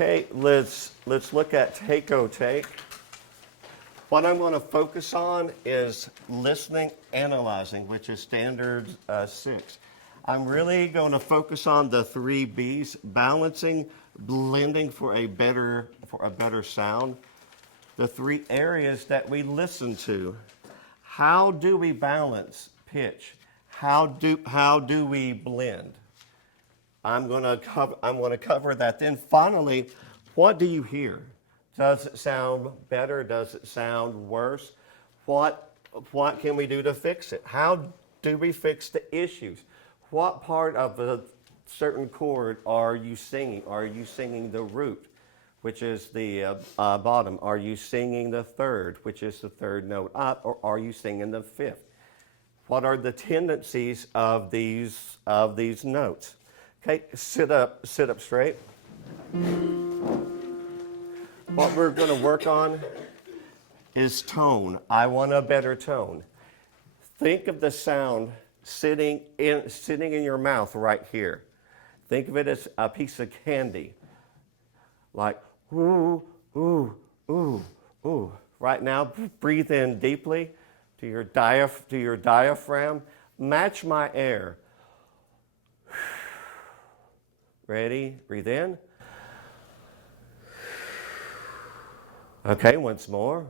Okay, let's look at take. What I'm going to focus on is listening, analyzing, which is standard 6. I'm really going to focus on the 3 B's: balancing, blending for a better sound. The 3 areas that we listen to. How do we balance pitch? How do we blend? I'm going to cover that. Then finally, what do you hear? Does it sound better? Does it sound worse? What can we do to fix it? How do we fix the issues? What part of a certain chord are you singing? Are you singing the root, which is the bottom? Are you singing the third, which is the third note up, or are you singing the fifth? What are the tendencies of these notes? Okay, sit up straight. What we're going to work on is tone. I want a better tone. Think of the sound sitting in your mouth right here. Think of it as a piece of candy. Like, ooh, ooh, ooh, ooh. Right now, breathe in deeply to your diaphragm. Match my air. Ready? Breathe in. Okay, once more.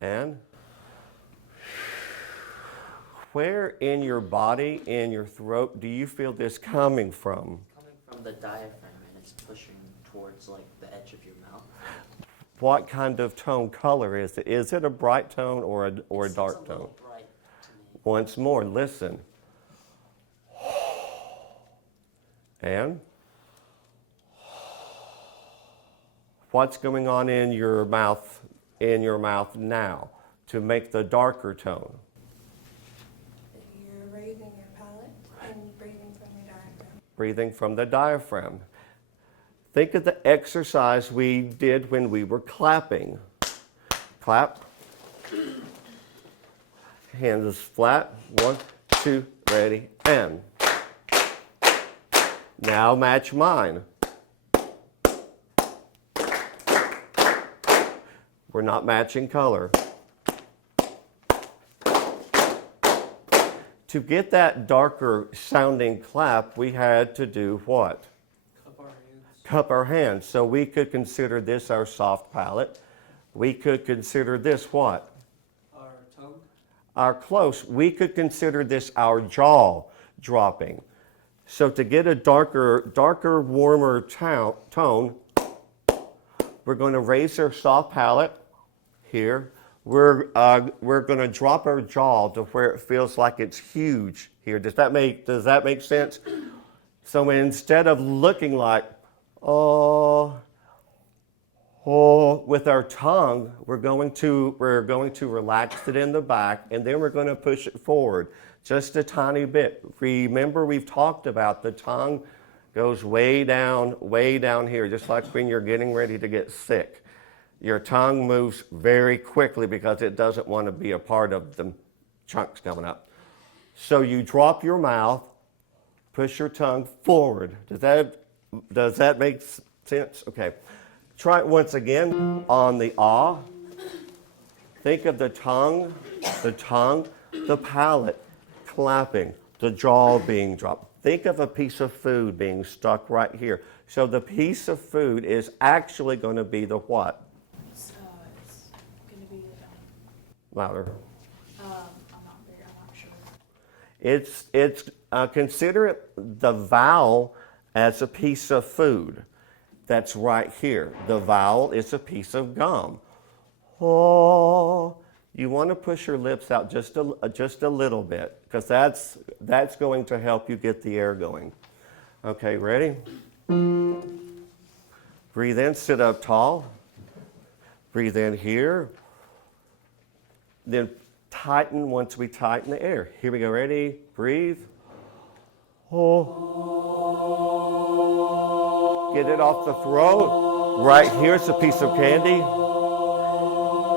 And where in your body, in your throat, do you feel this coming from? Coming from the diaphragm, and it's pushing towards like the edge of your mouth. What kind of tone color is it? Is it a bright tone or a dark tone? It's a little bright to me. Once more, listen. And what's going on in your mouth now to make the darker tone? You're raising your palate and breathing from your diaphragm. Breathing from the diaphragm. Think of the exercise we did when we were clapping. Clap. Hands flat. 1, 2, ready, and. Now match mine. We're not matching color. To get that darker sounding clap, we had to do what? Cup our hands. So we could consider this our soft palate. We could consider this what? Our tongue. Our close. We could consider this our jaw dropping. So to get a darker, warmer tone, we're going to raise our soft palate here. We're going to drop our jaw to where it feels like it's huge here. Does that make sense? So instead of looking like oh, with our tongue, we're going to relax it in the back, and then we're going to push it forward just a tiny bit. Remember, we've talked about the tongue goes way down here, just like when you're getting ready to get sick. Your tongue moves very quickly because it doesn't want to be a part of the chunks coming up. So you drop your mouth, push your tongue forward. Does that make sense? Okay. Try it once again on the ah. Think of the tongue, the palate clapping, the jaw being dropped. Think of a piece of food being stuck right here. So the piece of food is actually going to be the what? So it's going to be Louder. I'm not sure. It's consider it the vowel as a piece of food that's right here. The vowel is a piece of gum. Oh, you want to push your lips out just a little bit, because that's going to help you get the air going. Okay, ready? Breathe in, sit up tall. Breathe in here. Then tighten once we tighten the air. Here we go, ready? Breathe. Oh. Get it off the throat. Right here's a piece of candy.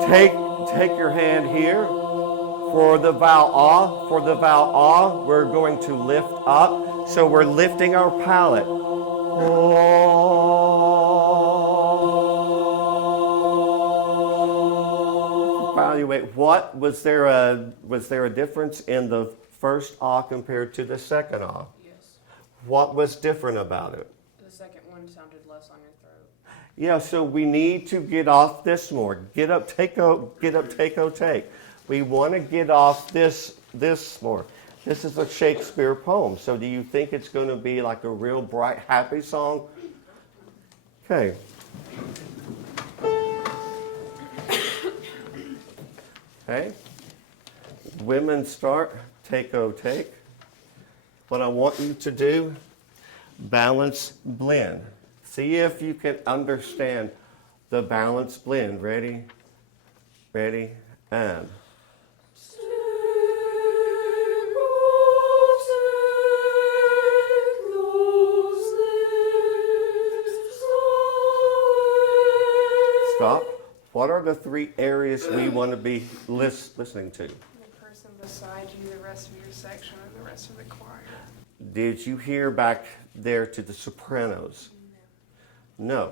Take your hand here. For the vowel ah, we're going to lift up. So we're lifting our palate. Evaluate. What was there a difference in the first ah compared to the second ah? Yes. What was different about it? The second one sounded less on your throat. Yeah, so we need to get off this more. Get up, take, take. We want to get off this more. This is a Shakespeare poem. So do you think it's going to be like a real bright, happy song? Okay. Okay. Women start, take. What I want you to do, balance blend. See if you can understand the balance blend. Ready? Ready? And. Stop. What are the three areas we want to be listening to? The person beside you, the rest of your section, and the rest of the choir. Did you hear back there to the sopranos? No.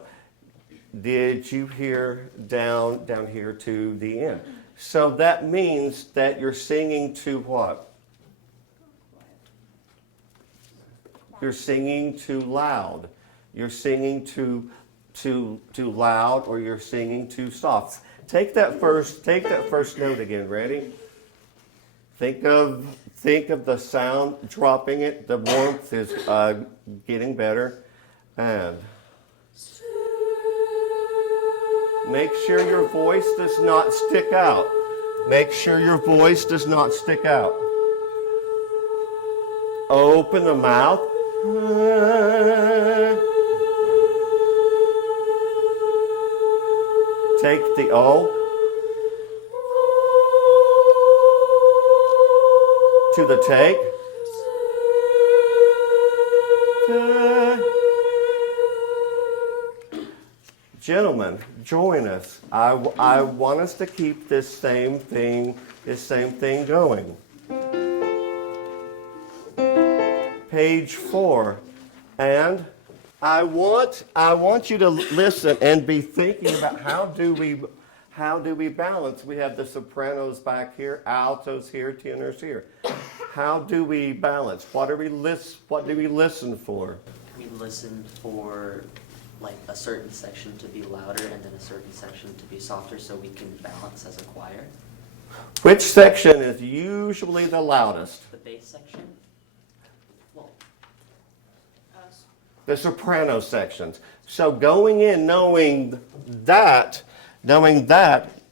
Did you hear down here to the end? So that means that you're singing to what? You're singing too loud. You're singing too loud, or you're singing too soft. Take that first note again. Ready? Think of the sound, dropping it. The warmth is getting better. And make sure your voice does not stick out. Make sure your voice does not stick out. Open the mouth. Take the O to the take. Gentlemen, join us. I want us to keep this same thing going. Page 4. And I want you to listen and be thinking about how do we balance? We have the sopranos back here, altos here, tenors here. How do we balance? What do we listen for? We listen for like a certain section to be louder and then a certain section to be softer so we can balance as a choir. Which section is usually the loudest? The bass section? Well, The soprano sections. So going in knowing that,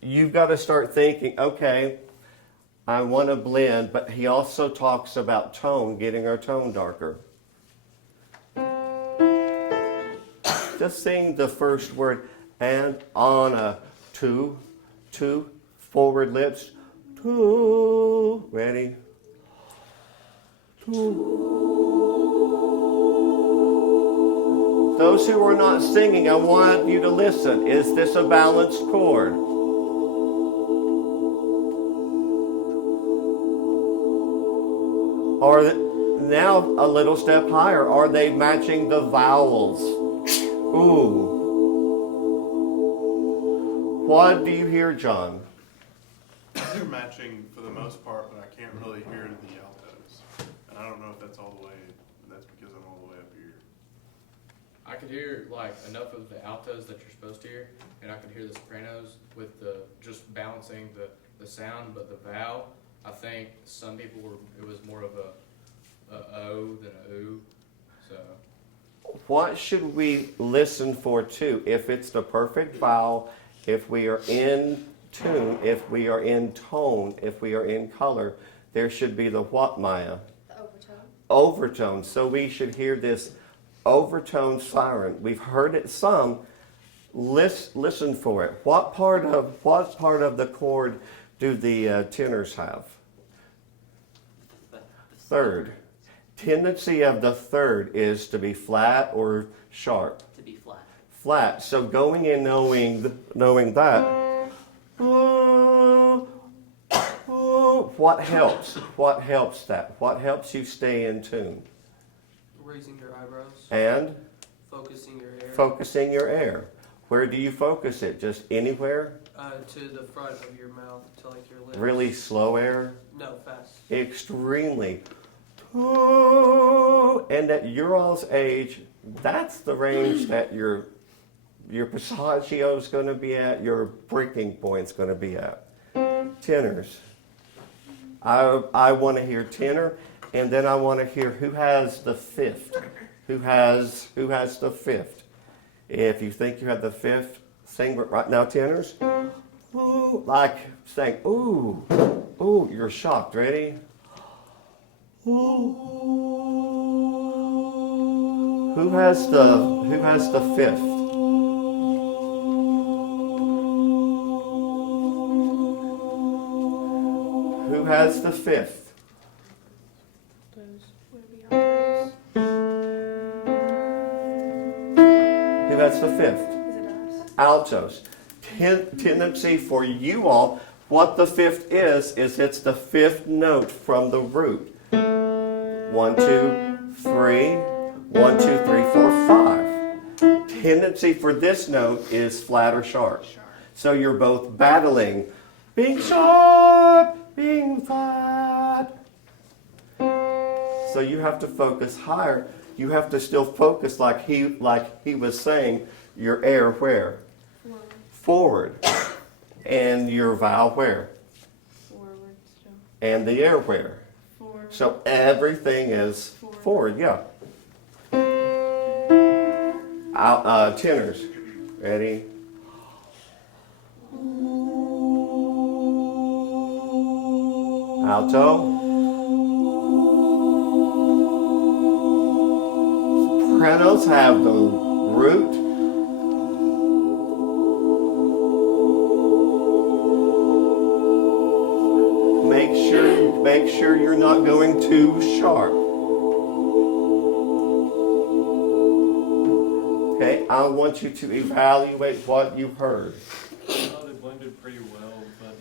you've got to start thinking, okay, I want to blend, but he also talks about tone, getting our tone darker. Just sing the first word, and on a two, forward lips, two, ready, two. Those who are not singing, I want you to listen. Is this a balanced chord? Or now a little step higher, are they matching the vowels? Ooh. What do you hear, John? They're matching for the most part, but I can't really hear the altos. And I don't know if that's all the way, that's because I'm all the way up here. I could hear like enough of the altos that you're supposed to hear, and I could hear the sopranos with the just balancing the sound, but the vowel, I think some people it was more of a O than a oo. So What should we listen for too? If it's the perfect vowel, if we are in tune, if we are in tone, if we are in color, there should be the what, Maya? The overtone. Overtone. So we should hear this overtone siren. We've heard it some. Listen for it. What part of the chord do the tenors have? Third. Tendency of the third is to be flat or sharp. to be flat. Flat. So going in knowing that. What helps? What helps that? What helps you stay in tune? Raising your eyebrows. And Focusing your air Focusing your air. Where do you focus it? Just anywhere? to the front of your mouth, to like your lips. Really slow air? No, fast. Extremely. And at your all's age, that's the range that your passaggio is going to be at, your breaking point is going to be at. Tenors. I want to hear tenor, and then I want to hear who has the fifth. Who has the fifth? If you think you have the fifth, sing right now, tenors. Ooh, like saying, ooh, ooh, you're shocked. Ready? Ooh. Who has the fifth? Who has the fifth? Who has the fifth? Is it us? Altos. Tendency for you all, what the fifth is it's the fifth note from the root. 1, 2, 3, 1, 2, 3, 4, 5. Tendency for this note is flat or sharp. So you're both battling being sharp, being flat. So you have to focus higher. You have to still focus like he was saying, your air where? Forward. And your vowel where? Forward still. And the air where? Forward. So everything is forward, yeah. Tenors. Ready? Alto. Sopranos have the root. Make sure you're not going too sharp. Okay, I want you to evaluate what you heard. Oh, they blended pretty well, but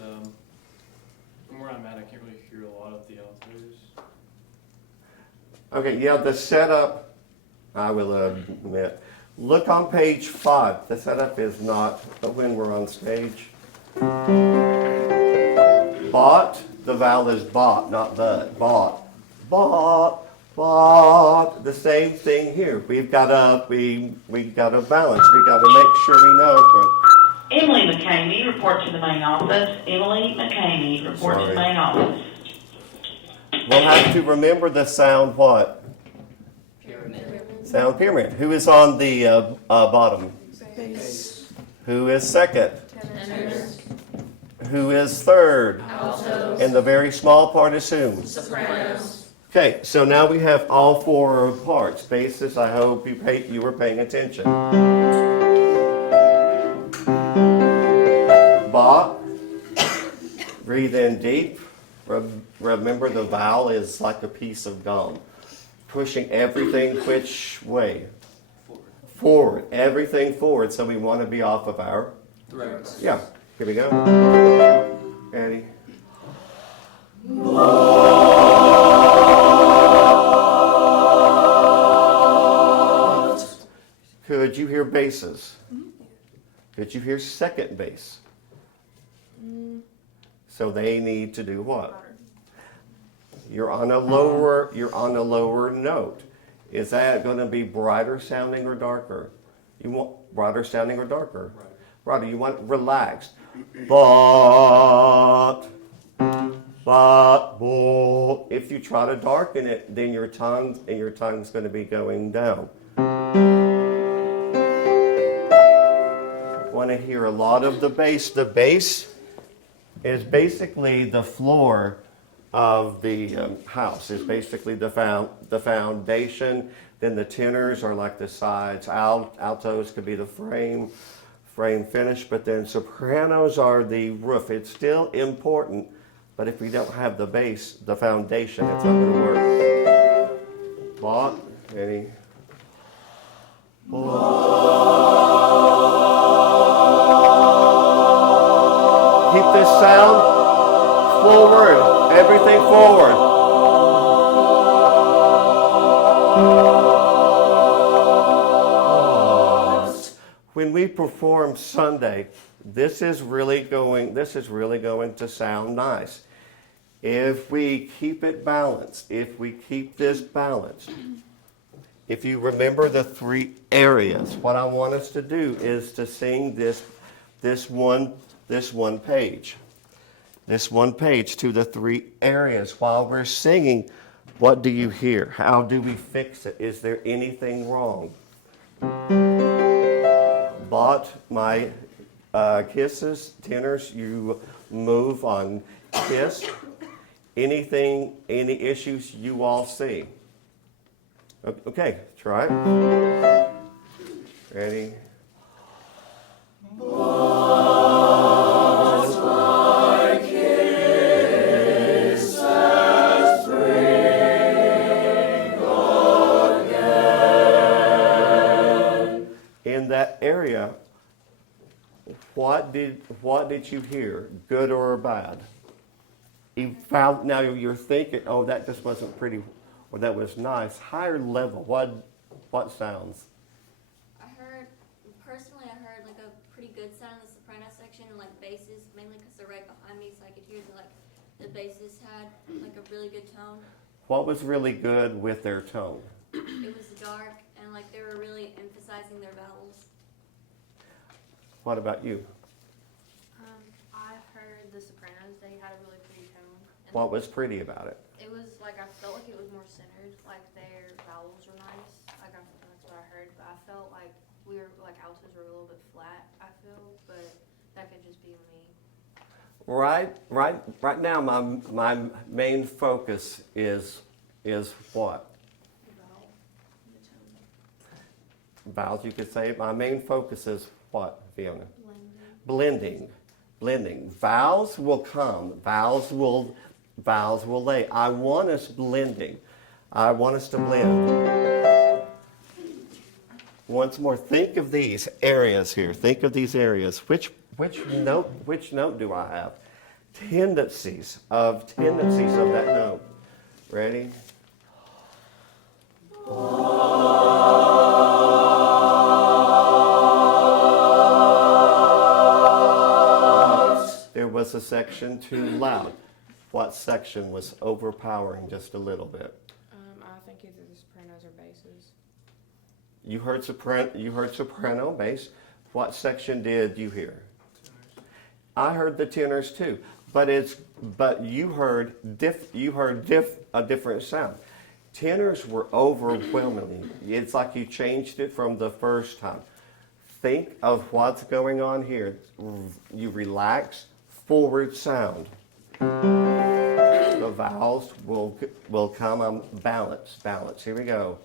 from where I'm at, I can't really hear a lot of the altos. Okay, yeah, the setup, I will admit. Look on page 5. The setup is not when we're on stage. Bought, the vowel is bought, not but. Bought. Bought. Bought. The same thing here. We've got to balance. We got to make sure we know. Emily McCamey, report to the main office. Emily McCamey, report to the main office. We'll have to remember the sound what? Pyramid. Sound pyramid. Who is on the bottom? Bass. Who is second? Tenors. Who is third? Altos. And the very small part is whom? Sopranos. Okay, so now we have all 4 parts. Basses, I hope you were paying attention. Ba. Breathe in deep. Remember the vowel is like a piece of gum. Pushing everything which way? Forward. Everything forward, so we want to be off of our Throats. Yeah. Here we go. Ready? Could you hear basses? Could you hear second bass? So they need to do what? You're on a lower note. Is that going to be brighter sounding or darker? You want brighter sounding or darker? Brighter. You want relaxed. But, if you try to darken it, then your tongue's going to be going down. Want to hear a lot of the bass. The bass is basically the floor of the house. It's basically the foundation. Then the tenors are like the sides. Altos could be the frame finish, but then sopranos are the roof. It's still important, but if we don't have the base, the foundation, it's not going to work. Bought, ready? Keep this sound forward, everything forward. we perform Sunday, this is really going to sound nice. If we keep it balanced, if we keep this balanced, if you remember the 3 areas, what I want us to do is to sing this one page. This one page to the 3 areas. While we're singing, what do you hear? How do we fix it? Is there anything wrong? Bought my kisses, tenors, you move on kiss. Anything, any issues you all see? Okay, try it. Ready? In that area, what did you hear, good or bad? You found, now you're thinking, oh, that just wasn't pretty, or that was nice. Higher level, what sounds? I heard like a pretty good sound in the soprano section and like basses, mainly because they're right behind me, so I could hear the basses had like a really good tone. What was really good with their tone? It was dark and like they were really emphasizing their vowels. What about you? I heard the sopranos, they had a really pretty tone. And What was pretty about it? it was like, I felt like it was more centered, like their vowels were nice. Like that's what I heard, but I felt like altos were a little bit flat, I feel, but that could just be me. Right now, my main focus is what? Vowels, you could say. My main focus is what, Fiona? Blending. Vowels will come. Vowels will lay. I want us blending. I want us to blend. Once more, think of these areas here. Think of these areas. Which note do I have? Tendencies of that note. Ready? There was a section too loud. What section was overpowering just a little bit? I think either the sopranos or basses. You heard soprano, bass. What section did you hear? I heard the tenors too, but you heard a different sound. Tenors were overwhelmingly. It's like you changed it from the first time. Think of what's going on here. You relax, forward sound. The vowels will come on balance. Here we go.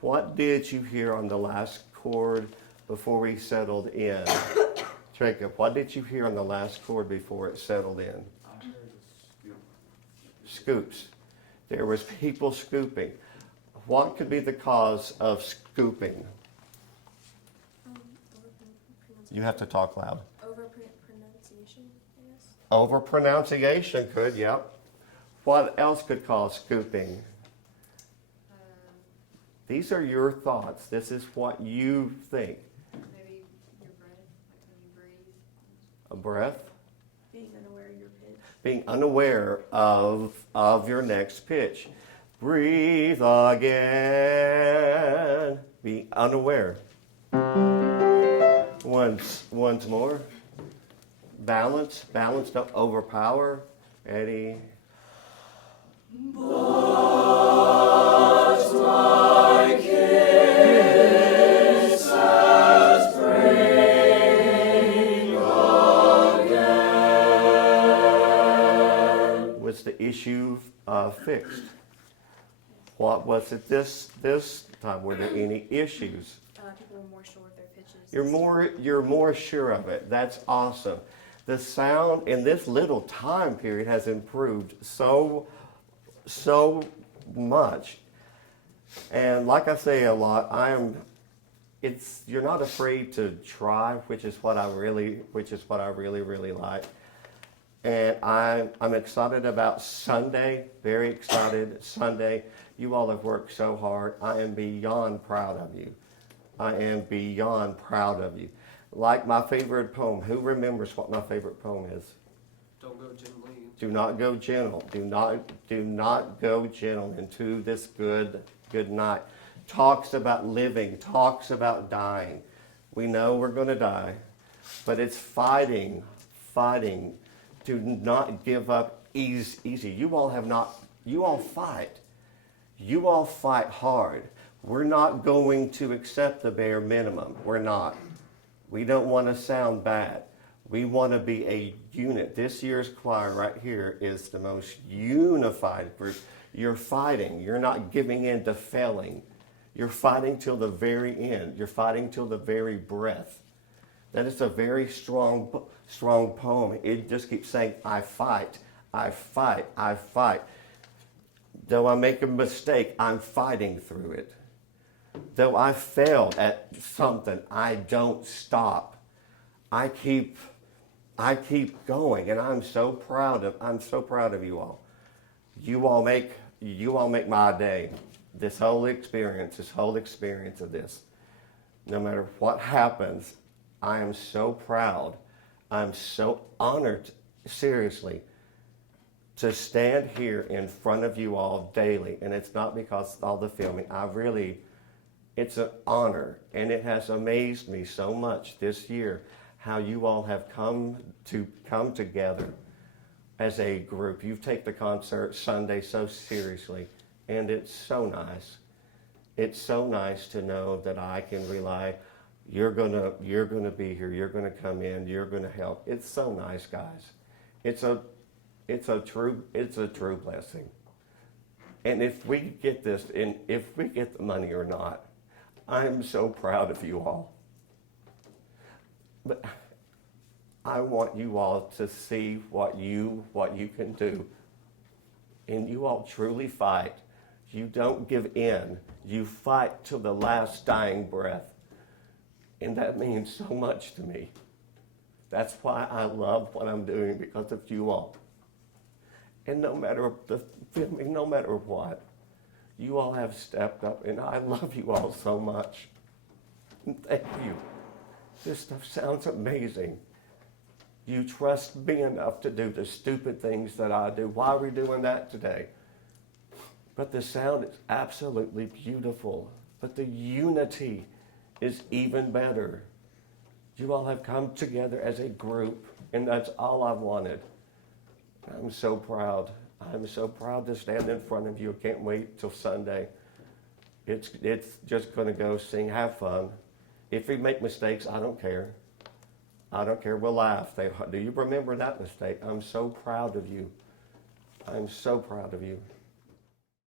What did you hear on the last chord before we settled in? Jacob, what did you hear on the last chord before it settled in? I heard a scoop. Scoops. There was people scooping. What could be the cause of scooping? You have to talk loud. Over-pronunciation, I guess. Overpronunciation could, yep. What else could cause scooping? These are your thoughts. This is what you think. Maybe your breath, like when you breathe. A breath? Being unaware of your pitch. Being unaware of your next pitch. Breathe again. Be unaware. Once more. Balance. Balance, don't overpower. Ready? Was the issue fixed? What was it this time? Were there any issues? People were more sure of their pitches. You're more sure of it. That's awesome. The sound in this little time period has improved so much. And like I say a lot, you're not afraid to try, which is what I really really like. And I'm excited about Sunday, very excited. Sunday, you all have worked so hard. I am beyond proud of you. I am beyond proud of you. Like my favorite poem. Who remembers what my favorite poem is? Don't go gently. Do not go gentle. Do not go gentle into this good night. Talks about living, talks about dying. We know we're going to die, but it's fighting. Do not give up easy. You all fight. You all fight hard. We're not going to accept the bare minimum. We're not. We don't want to sound bad. We want to be a unit. This year's choir right here is the most unified group. You're fighting. You're not giving in to failing. You're fighting till the very end. You're fighting till the very breath. That is a very strong poem. It just keeps saying, I fight, I fight, I fight. Though I make a mistake, I'm fighting through it. Though I failed at something, I don't stop. I keep going, and I'm so proud of you all. You all make my day. This whole experience of this. No matter what happens, I am so proud. I'm so honored, seriously, to stand here in front of you all daily. And it's not because of all the filming. It's an honor, and it has amazed me so much this year how you all have come together as a group. You take the concert Sunday so seriously, and it's so nice. It's so nice to know that I can rely. You're gonna be here. You're gonna come in. You're gonna help. It's so nice, guys. It's a true blessing. And if we get this, and if we get the money or not, I'm so proud of you all. But I want you all to see what you can do. And you all truly fight. You don't give in. You fight till the last dying breath. And that means so much to me. That's why I love what I'm doing, because of you all. And no matter the filming, no matter what, you all have stepped up, and I love you all so much. And thank you. This stuff sounds amazing. You trust me enough to do the stupid things that I do. Why are we doing that today? But the sound is absolutely beautiful. But the unity is even better. You all have come together as a group, and that's all I've wanted. I'm so proud. I'm so proud to stand in front of you. I can't wait till Sunday. It's just going to go sing, have fun. If we make mistakes, I don't care. I don't care. We'll laugh. Do you remember that mistake? I'm so proud of you. I'm so proud of you.